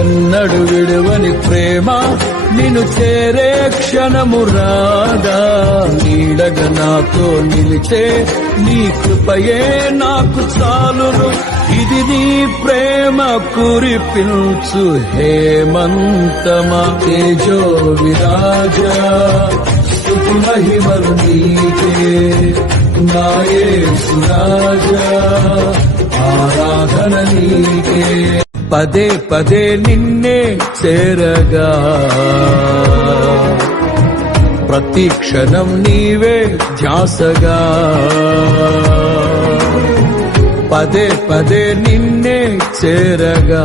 ఎన్నడు విడువని ప్రేమ నిన్ను చేరే క్షణము రాదా, నీడగా నాతో నిలిచే నీ కృపయే నాకు చాలును. ఇది నీ ప్రేమ కురిపించు హేమంతమా, తేజో విరాజా స్తుతి మహిమలు నీకే, నా యేసు రాజా ఆరాధన నీకే. పదే పదే నిన్నే చేరగా ప్రతి క్షణం నీవే ధ్యాసగా, పదే పదే నిన్నే చేరగా